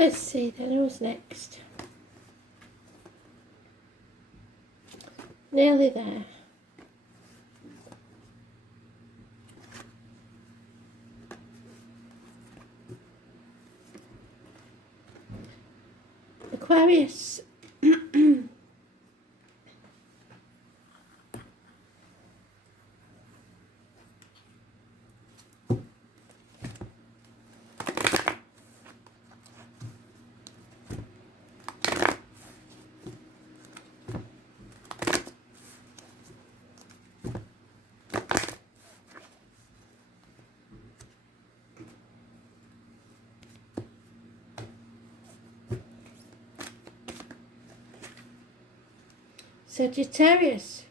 Let's see then, who's next? Nearly there. Aquarius. Sagittarius.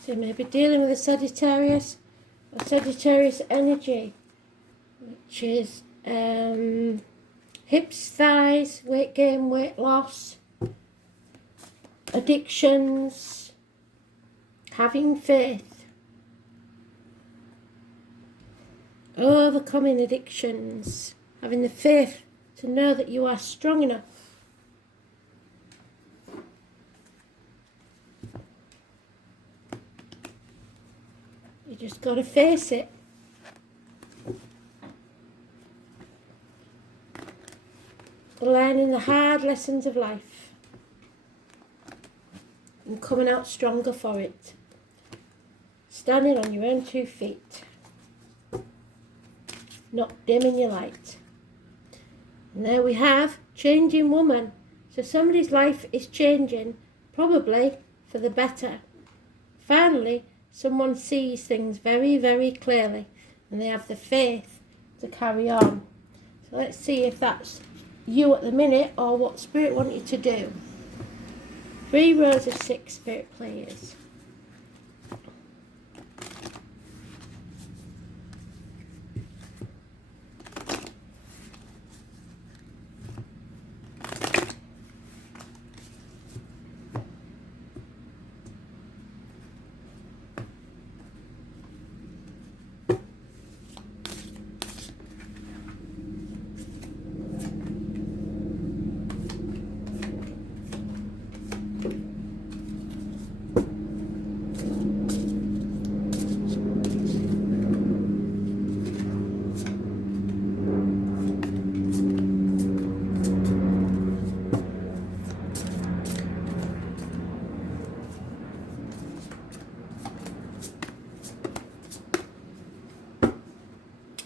So you may be dealing with a Sagittarius or Sagittarius energy, which is hips, thighs, weight gain, weight loss, addictions, having faith, overcoming addictions, having the faith to know that you are strong enough. You just got to face it. Learning the hard lessons of life and coming out stronger for it. Standing on your own 2 feet. Not dimming your light. And there we have changing woman. So somebody's life is changing, probably for the better. Finally, someone sees things very, very clearly and they have the faith to carry on. So let's see if that's you at the minute or what Spirit want you to do. 3 rows of 6 Spirit players.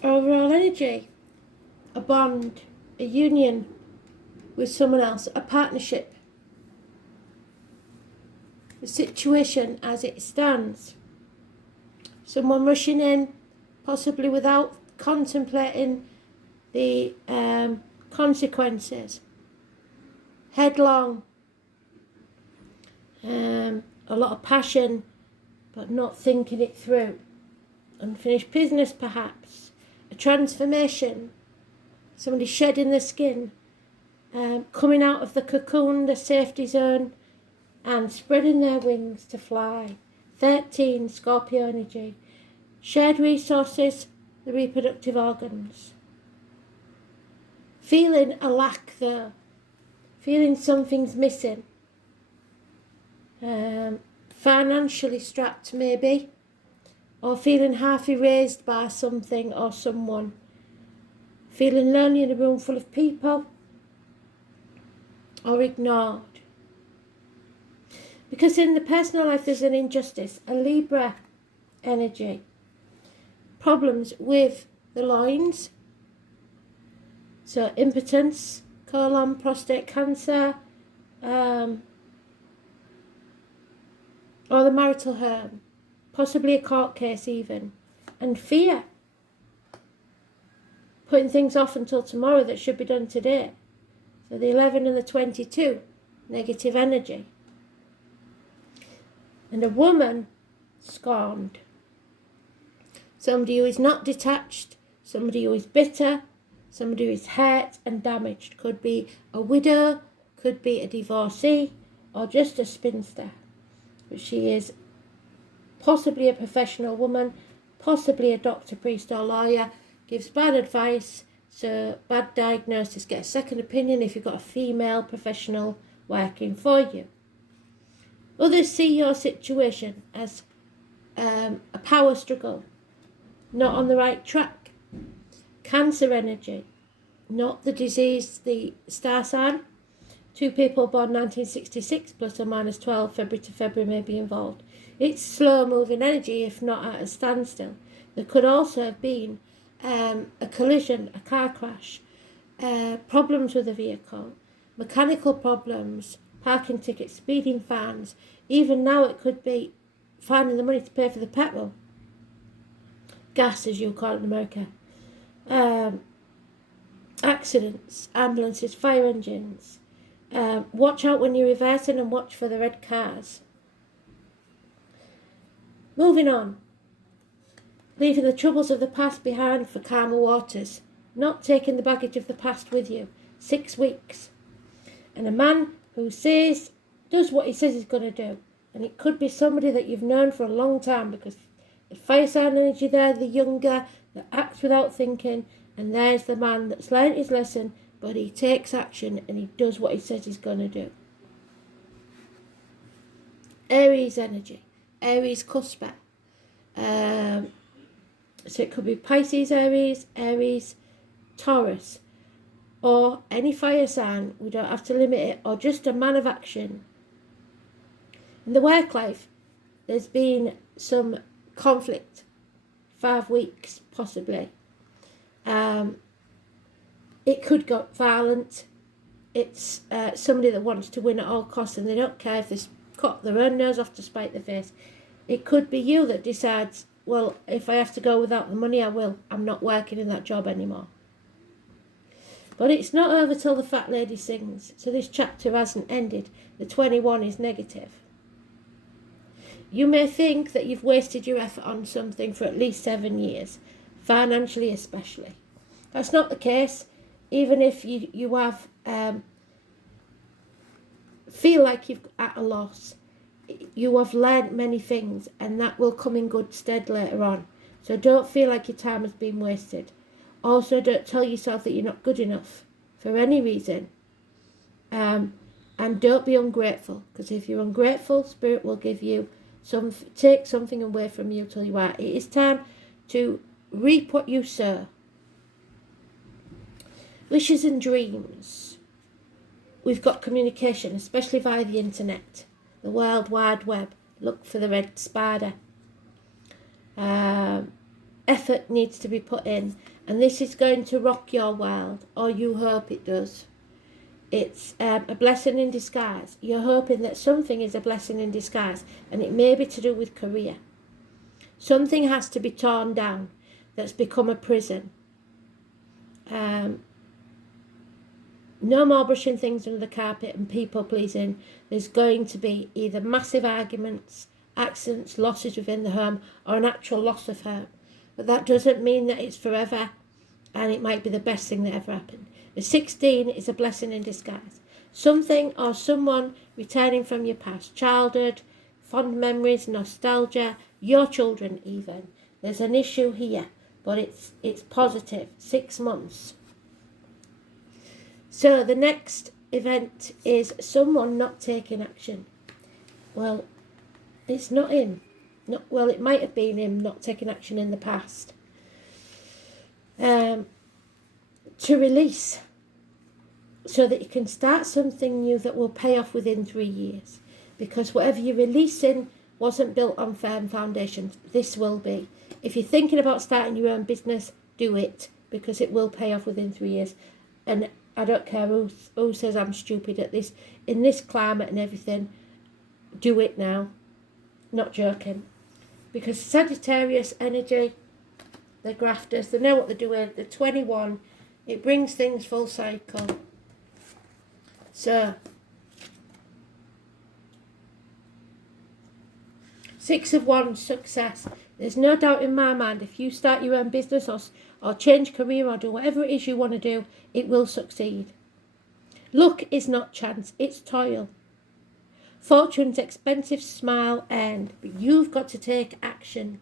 Overall energy, a bond, a union with someone else, a partnership, the situation as it stands. Someone rushing in, possibly without contemplating the consequences. Headlong, a lot of passion, but not thinking it through. Unfinished business perhaps. A transformation, somebody shedding their skin, coming out of the cocoon, the safety zone, and spreading their wings to fly. 13, Scorpio energy. Shared resources, the reproductive organs. Feeling a lack though, feeling something's missing. Financially strapped maybe. Or feeling half erased by something or someone. Feeling lonely in a room full of people. Or ignored. Because in the personal life there's an injustice, a Libra energy. Problems with the loins. So impotence, colon, prostate cancer, or the marital home. Possibly a court case even. And fear. Putting things off until tomorrow that should be done today. So the 11 and the 22. Negative energy. And a woman scorned. Somebody who is not detached. Somebody who is bitter. Somebody who is hurt and damaged. Could be a widow. Could be a divorcee. or just a spinster. But she is possibly a professional woman, possibly a doctor, priest or lawyer, gives bad advice, so bad diagnosis, get a second opinion if you've got a female professional working for you. Others see your situation as a power struggle, not on the right track. Cancer energy, not the disease, the star sign. 2 people born 1966 plus or minus 12 February to February may be involved. It's slow moving energy, if not at a standstill. There could also have been a collision, a car crash, problems with a vehicle, mechanical problems, parking tickets, speeding fines. Even now it could be finding the money to pay for the petrol, gas as you call it in America, accidents, ambulances, fire engines. Watch out when you're reversing and watch for the red cars. Moving on. Leaving the troubles of the past behind for calmer waters. Not taking the baggage of the past with you. 6 weeks. And a man who does what he says he's going to do. And it could be somebody that you've known for a long time, because the fire sign energy there, the younger, that acts without thinking. And there's the man that's learned his lesson, but he takes action and he does what he says he's going to do. Aries energy. Aries cusper. So it could be Pisces, Aries, Taurus, or any fire sign. We don't have to limit it, or just a man of action. In the work life, there's been some conflict, 5 weeks possibly. It could go violent. It's somebody that wants to win at all costs, and they don't care if they cut their own nose off to spite their face. It could be you that decides, well, if I have to go without the money, I will. I'm not working in that job anymore. But it's not over till the fat lady sings, so this chapter hasn't ended. The 21 is negative. You may think that you've wasted your effort on something for at least 7 years, financially especially. That's not the case. Even if you have feel like you're at a loss, you have learned many things, and that will come in good stead later on. So don't feel like your time has been wasted. Also, don't tell yourself that you're not good enough for any reason. And don't be ungrateful, because if you're ungrateful, Spirit will give you take something away from you till you are. It is time to reap what you sow. Wishes and dreams. We've got communication, especially via the internet, the World Wide Web. Look for the red spider. Effort needs to be put in, and this is going to rock your world, or you hope it does. It's a blessing in disguise. You're hoping that something is a blessing in disguise, and it may be to do with career. Something has to be torn down that's become a prison. No more brushing things under the carpet and people pleasing. There's going to be either massive arguments, accidents, losses within the home, or an actual loss of home. But that doesn't mean that it's forever, and it might be the best thing that ever happened. The 16 is a blessing in disguise. Something or someone returning from your past, childhood, fond memories, nostalgia, your children even. There's an issue here, but it's positive. 6 months. So the next event is someone not taking action. Well, it's not him. It might have been him not taking action in the past. To release, so that you can start something new that will pay off within 3 years. Because whatever you're releasing wasn't built on firm foundations. This will be. If you're thinking about starting your own business, do it, because it will pay off within 3 years. And I don't care who says I'm stupid at this. In this climate and everything, do it now. Not joking. Because Sagittarius energy, they're grafters, they know what they're doing. The 21, it brings things full cycle. So, 6 of Wands, success. There's no doubt in my mind, if you start your own business or change career or do whatever it is you want to do, it will succeed. Luck is not chance, it's toil. Fortune's expensive smile end, but you've got to take action.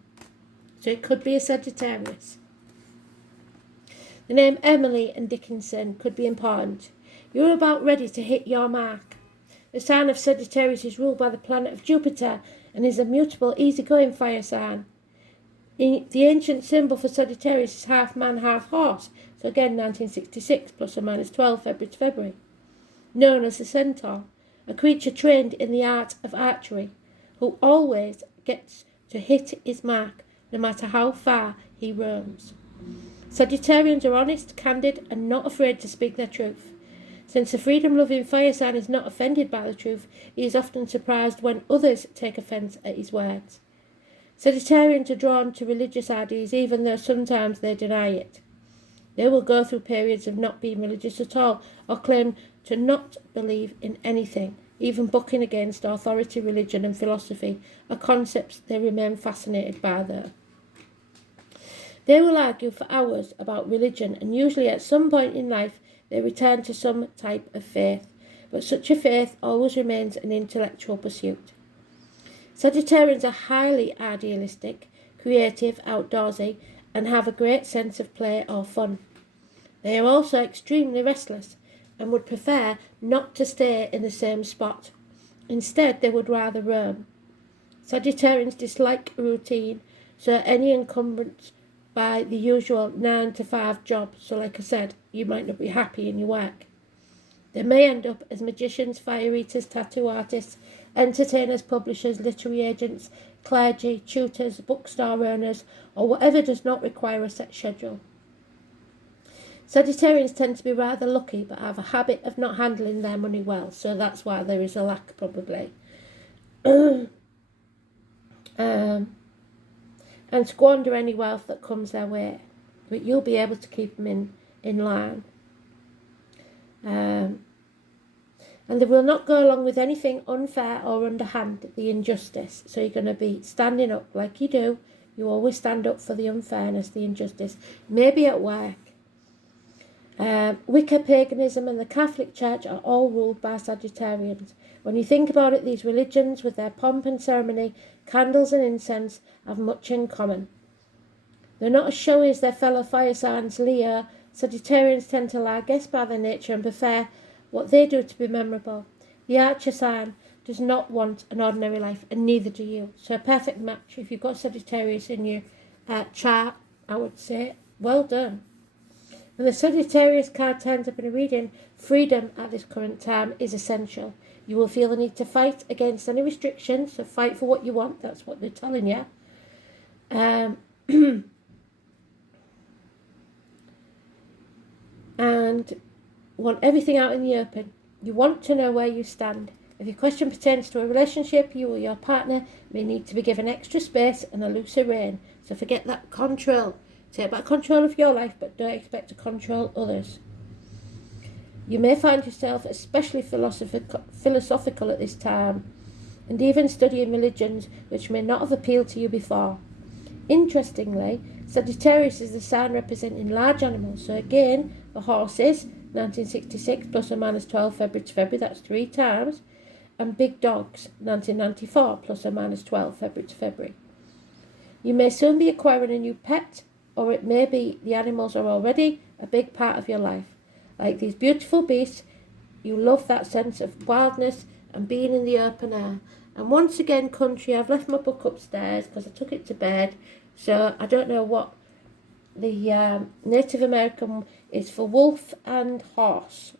So it could be a Sagittarius. The name Emily and Dickinson could be important. You're about ready to hit your mark. The sign of Sagittarius is ruled by the planet of Jupiter and is a mutable, easygoing fire sign. The ancient symbol for Sagittarius is half man, half horse. So again, 1966, plus or minus 12, February to February. Known as the centaur, a creature trained in the art of archery, who always gets to hit his mark, no matter how far he roams. Sagittarians are honest, candid, and not afraid to speak their truth. Since the freedom-loving fire sign is not offended by the truth, he is often surprised when others take offence at his words. Sagittarians are drawn to religious ideas, even though sometimes they deny it. They will go through periods of not being religious at all, or claim to not believe in anything, even bucking against authority, religion and philosophy, are concepts they remain fascinated by though. They will argue for hours about religion, and usually at some point in life they return to some type of faith, but such a faith always remains an intellectual pursuit. Sagittarians are highly idealistic, creative, outdoorsy, and have a great sense of play or fun. They are also extremely restless and would prefer not to stay in the same spot. Instead, they would rather roam. Sagittarians dislike routine, so any encumbrance by the usual 9 to 5 job, so like I said, you might not be happy in your work. They may end up as magicians, fire eaters, tattoo artists, entertainers, publishers, literary agents, clergy, tutors, bookstore owners, or whatever does not require a set schedule. Sagittarians tend to be rather lucky, but have a habit of not handling their money well, so that's why there is a lack probably. And squander any wealth that comes their way, but you'll be able to keep them in line. And they will not go along with anything unfair or underhand, the injustice. So you're going to be standing up like you do. You always stand up for the unfairness, the injustice. Maybe at work. Wicca, paganism and the Catholic Church are all ruled by Sagittarians. When you think about it, these religions, with their pomp and ceremony, candles and incense, have much in common. They're not as showy as their fellow fire signs, Leo. Sagittarians tend to largesse by their nature and prefer what they do to be memorable. The Archer sign does not want an ordinary life, and neither do you. So a perfect match. If you've got Sagittarius in your chart, I would say, well done. When the Sagittarius card turns up in a reading, freedom at this current time is essential. You will feel the need to fight against any restrictions, so fight for what you want. That's what they're telling you. And want everything out in the open. You want to know where you stand. If your question pertains to a relationship, you or your partner may need to be given extra space and a looser rein. So forget that control. Take back control of your life, but don't expect to control others. You may find yourself especially philosophical at this time, and even studying religions which may not have appealed to you before. Interestingly, Sagittarius is the sign representing large animals. So again, the horses, 1966, plus or minus 12, February to February, that's 3 times. And big dogs, 1994, plus or minus 12, February to February. You may soon be acquiring a new pet, or it may be the animals are already a big part of your life. Like these beautiful beasts, you love that sense of wildness and being in the open air. And once again, country, I've left my book upstairs because I took it to bed. So I don't know what the Native American is for wolf and horse.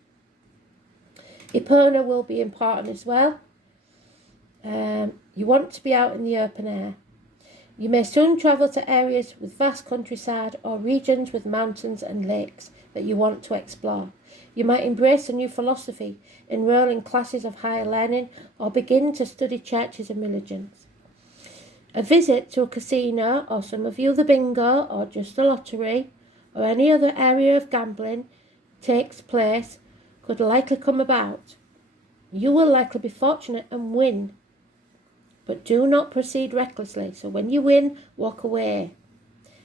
Epona will be important as well. You want to be out in the open air. You may soon travel to areas with vast countryside or regions with mountains and lakes that you want to explore. You might embrace a new philosophy, enroll in classes of higher learning, or begin to study churches and religions. A visit to a casino, or some of you the bingo, or just a lottery, or any other area of gambling takes place, could likely come about. You will likely be fortunate and win, but do not proceed recklessly. So when you win, walk away.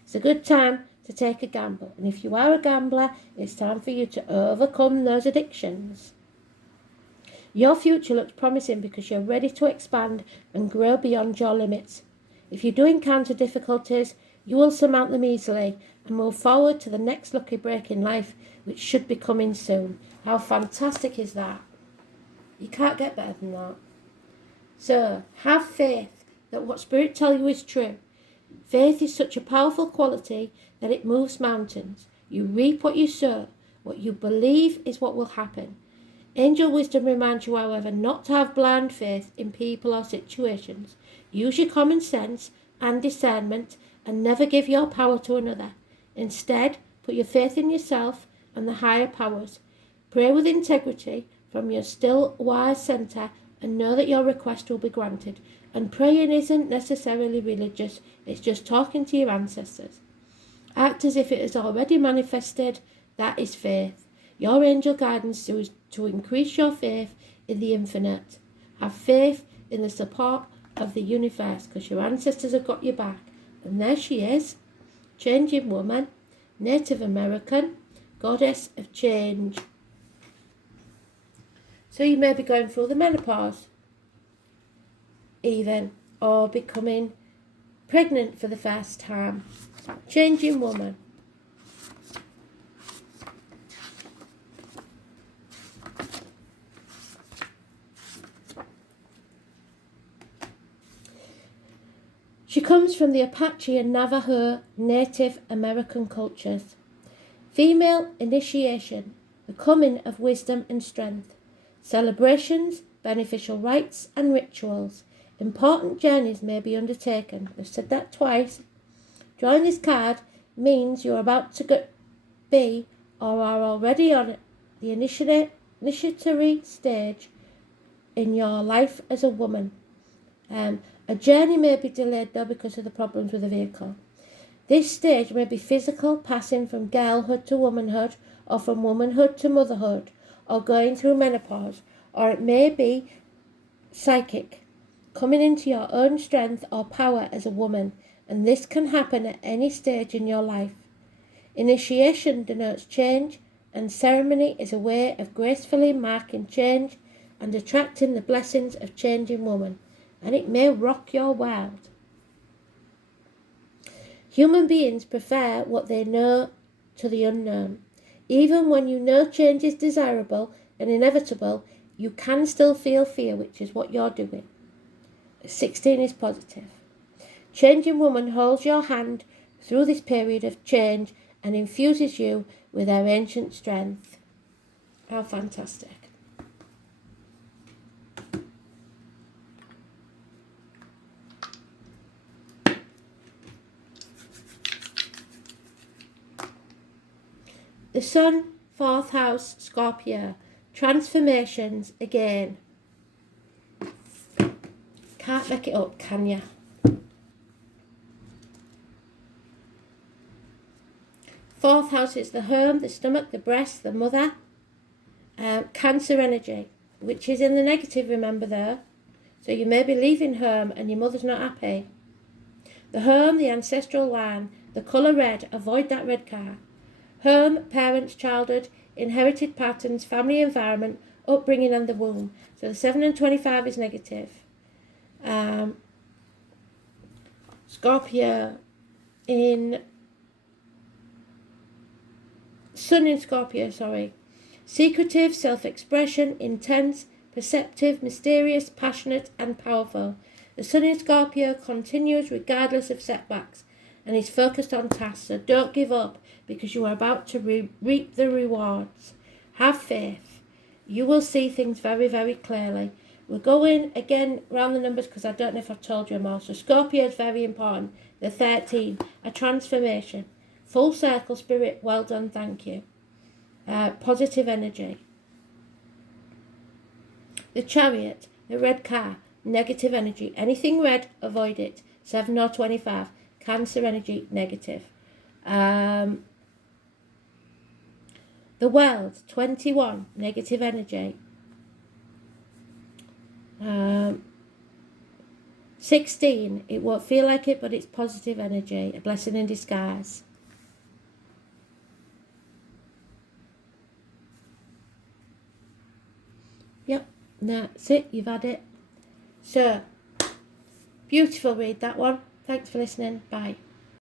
It's a good time to take a gamble, and if you are a gambler, it's time for you to overcome those addictions. Your future looks promising because you're ready to expand and grow beyond your limits. If you do encounter difficulties, you will surmount them easily and move forward to the next lucky break in life, which should be coming soon. How fantastic is that? You can't get better than that. So, have faith that what Spirit tells you is true. Faith is such a powerful quality that it moves mountains. You reap what you sow. What you believe is what will happen. Angel wisdom reminds you, however, not to have blind faith in people or situations. Use your common sense and discernment and never give your power to another. Instead, put your faith in yourself and the higher powers. Pray with integrity from your still wise centre and know that your request will be granted. And praying isn't necessarily religious, it's just talking to your ancestors. Act as if it has already manifested. That is faith. Your angel guidance is to increase your faith in the infinite. Have faith in the support of the universe because your ancestors have got your back. And there she is, changing woman, Native American, goddess of change. So you may be going through the menopause, even, or becoming pregnant for the first time. Changing woman. She comes from the Apache and Navajo Native American cultures. Female initiation, the coming of wisdom and strength. Celebrations, beneficial rites and rituals. Important journeys may be undertaken. I've said that twice. Drawing this card means you're about to be or are already on the initiatory stage in your life as a woman. A journey may be delayed though because of the problems with the vehicle. This stage may be physical, passing from girlhood to womanhood, or from womanhood to motherhood, or going through menopause, or it may be psychic, coming into your own strength or power as a woman, and this can happen at any stage in your life. Initiation denotes change, and ceremony is a way of gracefully marking change and attracting the blessings of changing woman, and it may rock your world. Human beings prefer what they know to the unknown. Even when you know change is desirable and inevitable, you can still feel fear, which is what you're doing. 16 is positive. Changing woman holds your hand through this period of change and infuses you with her ancient strength. How fantastic. The Sun, 4th house, Scorpio. Transformations again. Can't make it up, can you? Fourth house is the home, the stomach, the breast, the mother. Cancer energy, which is in the negative, remember there. So you may be leaving home and your mother's not happy. The home, the ancestral line, the colour red, avoid that red car. Home, parents, childhood, inherited patterns, family environment, upbringing and the womb. So the 7 and 25 is negative. Scorpio in... Sun in Scorpio, sorry. Secretive, self-expression, intense, perceptive, mysterious, passionate and powerful. The Sun in Scorpio continues regardless of setbacks and is focused on tasks. So don't give up because you are about to reap the rewards. Have faith. You will see things very, very clearly. We're going again round the numbers because I don't know if I've told you them all. So Scorpio is very important. The 13, a transformation. Full circle, spirit, well done, thank you. Positive energy. The Chariot, the red car, negative energy. Anything red, avoid it. 7 or 25. Cancer energy, negative. The World, 21, negative energy. 16, it won't feel like it, but it's positive energy, a blessing in disguise. Yep, That's it, you've had it. So, beautiful read, that one. Thanks for listening. Bye.